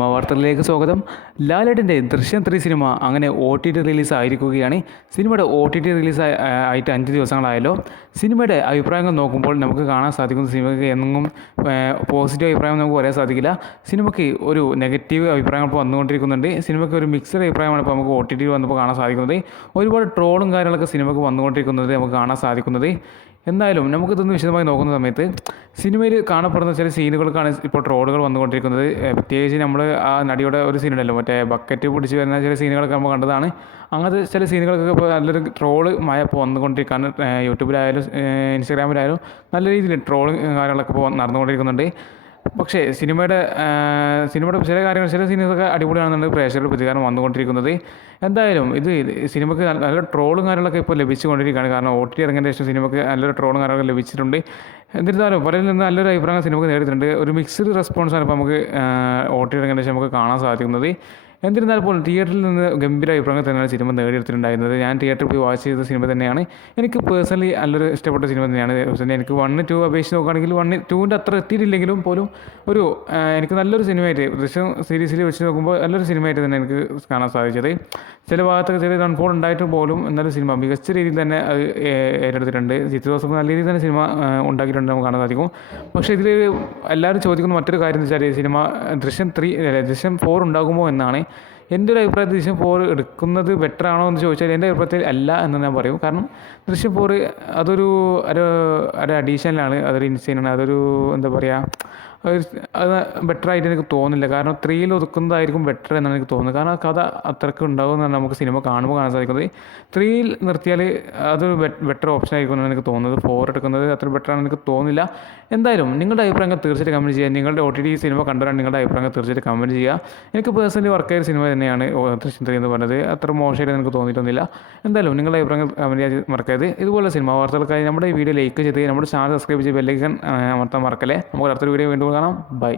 വാർത്തകളിലേക്ക് സ്വാഗതം. ലാലേട്ടൻ്റെ ദൃശ്യം 3 സിനിമ അങ്ങനെ OTT റിലീസ് ആയിരിക്കുകയാണ്. സിനിമയുടെ OTT റിലീസ് ആയിട്ട് 5 ദിവസങ്ങളായല്ലോ. സിനിമയുടെ അഭിപ്രായങ്ങൾ നോക്കുമ്പോൾ നമുക്ക് കാണാൻ സാധിക്കുന്ന സിനിമയ്ക്ക് എന്നും പോസിറ്റീവ് അഭിപ്രായം നമുക്ക് പറയാൻ സാധിക്കില്ല. സിനിമയ്ക്ക് ഒരു നെഗറ്റീവ് അഭിപ്രായങ്ങൾ ഇപ്പോൾ വന്നുകൊണ്ടിരിക്കുന്നുണ്ട്. സിനിമയ്ക്ക് ഒരു മിക്സഡ് അഭിപ്രായമാണ് ഇപ്പോൾ നമുക്ക് OTT വന്നപ്പോൾ കാണാൻ സാധിക്കുന്നത്. ഒരുപാട് ട്രോളും കാര്യങ്ങളൊക്കെ സിനിമയ്ക്ക് വന്നുകൊണ്ടിരിക്കുന്നത് നമുക്ക് കാണാൻ സാധിക്കുന്നത്. എന്തായാലും നമുക്കിതൊന്ന് വിശദമായി നോക്കുന്ന സമയത്ത് സിനിമയിൽ കാണപ്പെടുന്ന ചില സീനുകൾക്കാണ് ഇപ്പോൾ ട്രോളുകൾ വന്നുകൊണ്ടിരിക്കുന്നത്. പ്രത്യേകിച്ച് നമ്മൾ ആ നടിയുടെ ഒരു സീനുണ്ടല്ലോ, മറ്റേ ബക്കറ്റ് പിടിച്ച് വരുന്ന ചില സീനുകളൊക്കെ നമ്മൾ കണ്ടതാണ്. അങ്ങനത്തെ ചില സീനുകൾക്കൊക്കെ ഇപ്പോൾ നല്ലൊരു ട്രോള് മഴ ഇപ്പോൾ വന്നുകൊണ്ടിരിക്കുകയാണ്. യൂട്യൂബിലായാലും ഇൻസ്റ്റാഗ്രാമിലായാലും നല്ല രീതിയിൽ ട്രോളും കാര്യങ്ങളൊക്കെ ഇപ്പോൾ നടന്നുകൊണ്ടിരിക്കുന്നുണ്ട്. പക്ഷേ സിനിമയുടെ ചില കാര്യങ്ങൾ, ചില സീനുകളൊക്കെ അടിപൊളിയാണെന്നുണ്ട് പ്രേക്ഷകരുടെ പ്രതികരണം വന്നുകൊണ്ടിരിക്കുന്നത്. എന്തായാലും ഇത് സിനിമയ്ക്ക് നല്ല ട്രോളും കാര്യങ്ങളൊക്കെ ഇപ്പോൾ ലഭിച്ചുകൊണ്ടിരിക്കുകയാണ്. കാരണം OTT ഇറങ്ങിയതിന് ശേഷം സിനിമയ്ക്ക് നല്ലൊരു ട്രോളും കാര്യങ്ങളൊക്കെ ലഭിച്ചിട്ടുണ്ട്. എന്നിരുന്നാലും പലരിൽ നിന്ന് നല്ലൊരു അഭിപ്രായം സിനിമയ്ക്ക് നേടിയിട്ടുണ്ട്. ഒരു മിക്സ്ഡ് റെസ്പോൺസാണ് ഇപ്പോൾ നമുക്ക് OTT ഇറങ്ങിയതിന് ശേഷം നമുക്ക് കാണാൻ സാധിക്കുന്നത്. എന്നിരുന്നാൽ പോലും തിയേറ്ററിൽ നിന്ന് ഗംഭീര അഭിപ്രായങ്ങൾ തന്നെയാണ് സിനിമ നേടിയെടുത്തിട്ടുണ്ടായിരുന്നത്. ഞാൻ തിയേറ്ററിൽ പോയി വാച്ച് ചെയ്ത സിനിമ തന്നെയാണ്. എനിക്ക് പേഴ്സണലി നല്ലൊരു ഇഷ്ടപ്പെട്ട സിനിമ തന്നെയാണ്. എനിക്ക് 1, 2 അപേക്ഷിച്ച് നോക്കുകയാണെങ്കിൽ 1, 2ൻ്റെ അത്ര എത്തിയിട്ടില്ലെങ്കിലും പോലും എനിക്ക് നല്ലൊരു സിനിമയായിട്ട് ദൃശ്യം സീരീസിൽ വെച്ച് നോക്കുമ്പോൾ നല്ലൊരു സിനിമയായിട്ട് തന്നെ എനിക്ക് കാണാൻ സാധിച്ചത്. ചില ഭാഗത്തൊക്കെ ചെറിയ ഡൗൺഫോൾ ഉണ്ടായിട്ട് പോലും എന്നാലും സിനിമ മികച്ച രീതിയിൽ തന്നെ അത് ഏറ്റെടുത്തിട്ടുണ്ട്. ജിത്തു ജോസഫ് നല്ല രീതിയിൽ തന്നെ സിനിമ ഉണ്ടാക്കിയിട്ടുണ്ട് നമുക്ക് കാണാൻ സാധിക്കും. പക്ഷേ ഇതിൽ എല്ലാവരും ചോദിക്കുന്ന മറ്റൊരു കാര്യം എന്ന് വെച്ചാൽ സിനിമ ദൃശ്യം 4 ഉണ്ടാകുമോ എന്നാണ്. എൻ്റെ ഒരു അഭിപ്രായത്തിൽ ദൃശ്യം 4 എടുക്കുന്നത് ബെറ്റർ ആണോ എന്ന് ചോദിച്ചാൽ എൻ്റെ അഭിപ്രായത്തിൽ അല്ല എന്ന് ഞാൻ പറയും. കാരണം ദൃശ്യം 4 അതൊരു അഡീഷണലാണ്, അതൊരു ഇൻസൈനാണ്, എന്താ പറയുക, അത് ബെറ്ററായിട്ട് എനിക്ക് തോന്നുന്നില്ല. കാരണം 3യിൽ ഒതുക്കുന്നതായിരിക്കും ബെറ്റർ എന്നാണ് എനിക്ക് തോന്നുന്നത്. കാരണം കഥ അത്രയ്ക്ക് ഉണ്ടാകുമെന്നാണ് നമുക്ക് സിനിമ കാണുമ്പോൾ കാണാൻ സാധിക്കുന്നത്. 3യിൽ നിർത്തിയാൽ അതൊരു ബെറ്റർ ഓപ്ഷൻ ആയിരിക്കും എന്നാണ് എനിക്ക് തോന്നുന്നത്. 4 എടുക്കുന്നത് അത്ര ബെറ്ററാണെന്ന് എനിക്ക് തോന്നുന്നില്ല. എന്തായാലും നിങ്ങളുടെ അഭിപ്രായങ്ങൾ തീർച്ചയായിട്ടും കമൻറ്റ് ചെയ്യുക. നിങ്ങളുടെ OTT സിനിമ കണ്ടുവരാൻ നിങ്ങളുടെ അഭിപ്രായങ്ങൾ തീർച്ചയായിട്ടും കമൻറ്റ് ചെയ്യുക. എനിക്ക് പേഴ്സണലി വർക്കായ സിനിമ തന്നെയാണ് ദൃശ്യം 3 എന്ന് പറയുന്നത്. അത്ര മോശമായിട്ട് എനിക്ക് തോന്നിയിട്ടൊന്നുമില്ല. എന്തായാലും നിങ്ങളുടെ അഭിപ്രായങ്ങൾ കമൻറ്റ് ചെയ്യാൻ മറക്കരുത്. ഇതുപോലെ സിനിമ വാർത്തകൾക്കായി നമ്മുടെ ഈ വീഡിയോ ലൈക്ക് ചെയ്ത് നമ്മുടെ ചാനൽ സബ്സ്ക്രൈബ് ചെയ്ത് ബെല്ലൈക്കൺ അമർത്താൻ മറക്കല്ലേ. നമുക്ക് അടുത്തൊരു വീഡിയോ വീണ്ടും കാണാം. ബൈ.